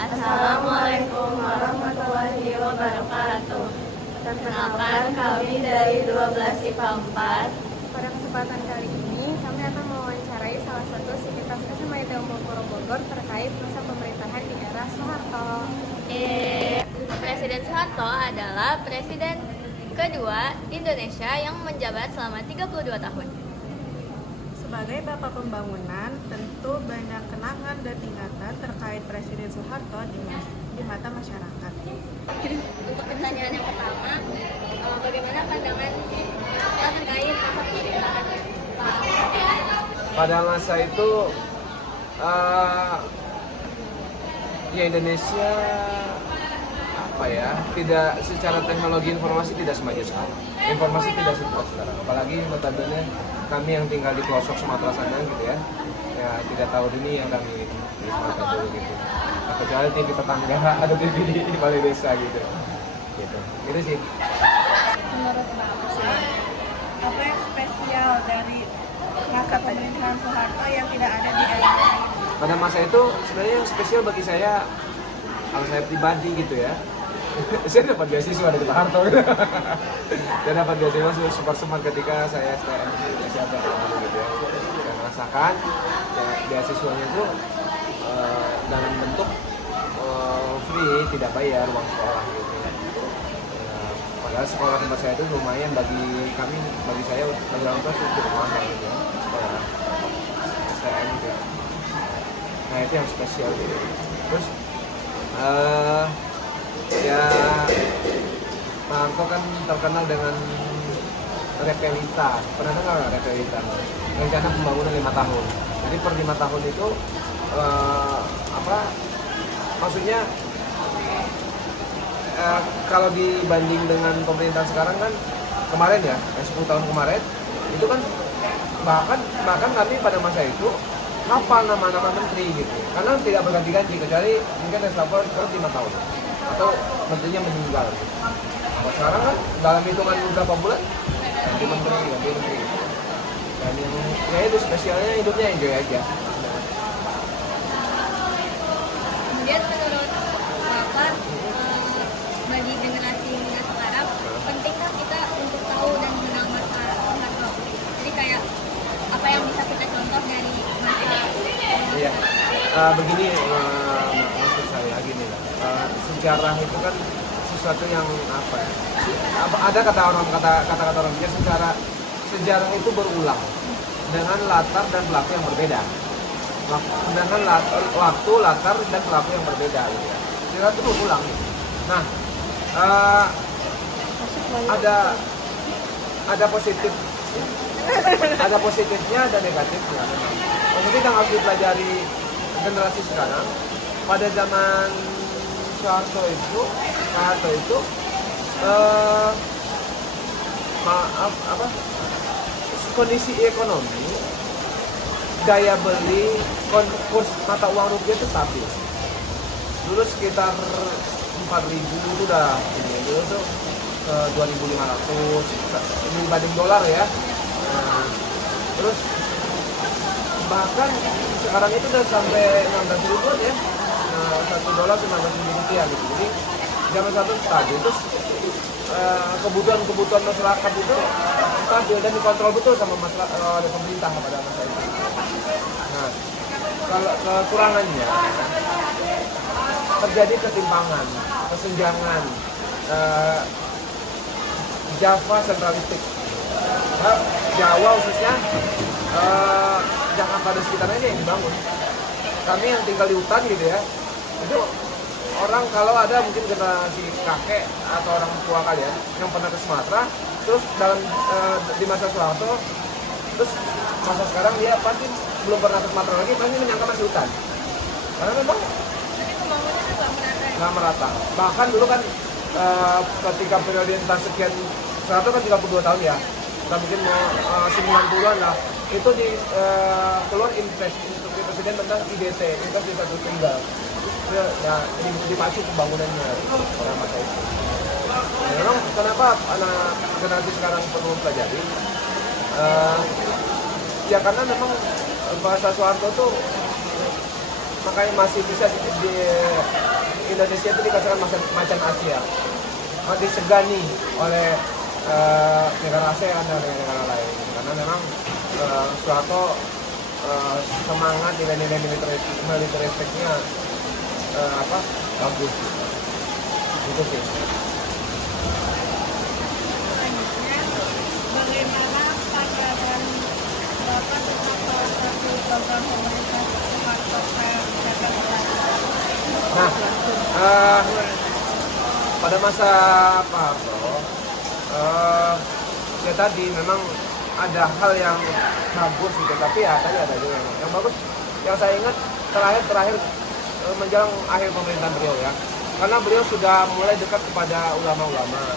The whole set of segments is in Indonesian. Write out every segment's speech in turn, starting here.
Assalamualaikum warahmatullahi wabarakatuh. Perkenalkan, kami dari 12 IPA 4. Pada kesempatan kali ini, kami akan mewawancarai salah satu sivitas SMA ITB Bogor terkait masa pemerintahan di era Soeharto. Presiden Soeharto adalah presiden kedua Indonesia yang menjabat selama 32 tahun. Sebagai Bapak Pembangunan, tentu banyak kenangan dan ingatan terkait Presiden Soeharto di mata masyarakat. Untuk pertanyaan yang pertama, bagaimana pandangan terkait masa pemerintahan? Pada masa itu ya Indonesia tidak secara teknologi informasi tidak semaju sekarang. Informasi tidak sekuat sekarang. Apalagi notabene kami yang tinggal di pelosok Sumatera sana gitu ya tidak tahu ini yang kami di Sumatera dulu gitu. Nah, kecuali TV tetangga atau TV di balai desa gitu. Itu sih. Menurut Bapak, apa yang spesial dari masa pemerintahan Soeharto yang tidak ada di era lain? Pada masa itu sebenarnya yang spesial bagi saya, kalau saya pribadi gitu ya, saya dapat beasiswa dari Pak Harto. Saya dapat beasiswa super smart ketika saya STM di SMK gitu ya. Saya merasakan ya, beasiswanya itu dalam bentuk free, tidak bayar uang sekolah gitu ya. Padahal sekolah tempat saya itu lumayan bagi saya, bagi orang tua cukup mahal gitu ya. Sekolah STM gitu ya. Nah itu yang spesial gitu. Terus ya Pak Harto kan terkenal dengan Repelita. Pernah dengar nggak Repelita? Rencana pembangunan 5 tahun. Jadi per 5 tahun itu maksudnya kalau dibanding dengan pemerintah sekarang kan kemarin ya, 10 tahun kemarin itu kan bahkan kami pada masa itu hafal nama-nama menteri gitu, karena tidak berganti-ganti kecuali mungkin reshuffle terus 5 tahun atau menterinya meninggal gitu. Kalau sekarang kan dalam hitungan beberapa bulan ganti menteri dan yang ya itu spesialnya hidupnya enjoy aja. Kemudian menurut Bapak, bagi generasi muda sekarang, pentingkah kita untuk tahu dan mengenal masa Soeharto? Jadi kayak apa yang bisa kita contoh dari masa? Iya, begini maksud saya gini lah. Sejarah itu kan sesuatu yang ada kata-kata orang pikir sejarah itu berulang dengan latar dan pelaku yang berbeda. Dengan waktu, latar dan pelaku yang berbeda gitu ya. Sejarah itu berulang. Nah, ada positifnya, ada negatifnya. Maksudnya yang harus dipelajari generasi sekarang. Pada zaman Soeharto itu kondisi ekonomi, daya beli, kurs mata uang rupiah itu stabil. Dulu sekitar 4.000 itu udah dulu tuh ke 2.500 dibanding dolar ya. Nah, terus bahkan sekarang itu udah sampai 16.000 ya. Nah, $1 19.000 rupiah gitu. Jadi zaman satu stabil, terus kebutuhan masyarakat itu stabil dan dikontrol betul sama oleh pemerintah pada masa itu. Nah, kalau kekurangannya terjadi ketimpangan, kesenjangan, Java sentralistik. Jawa khususnya Jakarta dan sekitarnya yang dibangun. Kami yang tinggal di hutan gitu ya, itu orang kalau ada mungkin generasi kakek atau orang tua kalian yang pernah ke Sumatera, terus di masa Soeharto, terus masa sekarang dia pasti belum pernah ke Sumatera lagi, pasti menyangka masih hutan. Karena memang nggak merata. Bahkan dulu kan ketika periode entah sekian Soeharto kan 32 tahun ya, kita mungkin mau 90-an lah, itu keluar instruksi presiden tentang IDT, Investasi Satu Tunggal. Ya, dipacu pembangunannya pada masa itu. Nah, memang kenapa anak generasi sekarang perlu pelajari? Ya karena memang bahasa Soeharto tuh makanya masih bisa di Indonesia itu dikatakan macan Asia, masih disegani oleh negara ASEAN dan negara lain, karena memang Soeharto semangat nilai-nilai militeristiknya bagus gitu sih. Selanjutnya, bagaimana pandangan Bapak tentang salah satu program pemerintah Soeharto Nah, pada masa Pak Harto, ya tadi memang ada hal yang bagus gitu, tapi ya tadi ada juga yang bagus. Yang saya ingat terakhir menjelang akhir pemerintahan beliau ya, karena beliau sudah mulai dekat kepada ulama-ulama.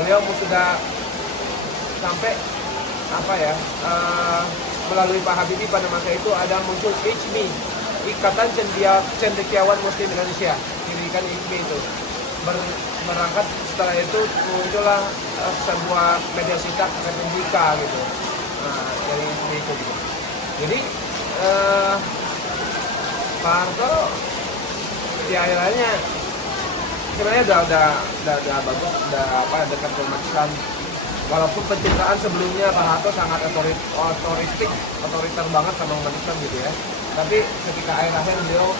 Beliau sudah sampai melalui Pak Habibie pada masa itu ada muncul ICMI, Ikatan Cendekiawan Muslim Indonesia, didirikan ICMI itu. Berangkat setelah itu muncullah sebuah media cetak Republika gitu. Nah, dari ICMI itu gitu. Jadi Pak Harto di akhir-akhirnya sebenarnya udah bagus, dekat ke umat Islam. Walaupun pencitraan sebelumnya Pak Harto sangat otoriter banget sama umat Islam gitu ya. Tapi ketika akhir-akhir beliau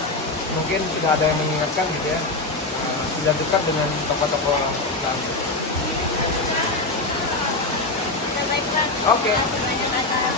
mungkin sudah ada yang mengingatkan gitu ya, sudah dekat dengan tokoh-tokoh Islam. Kita baikkan. Oke. Banyak acara.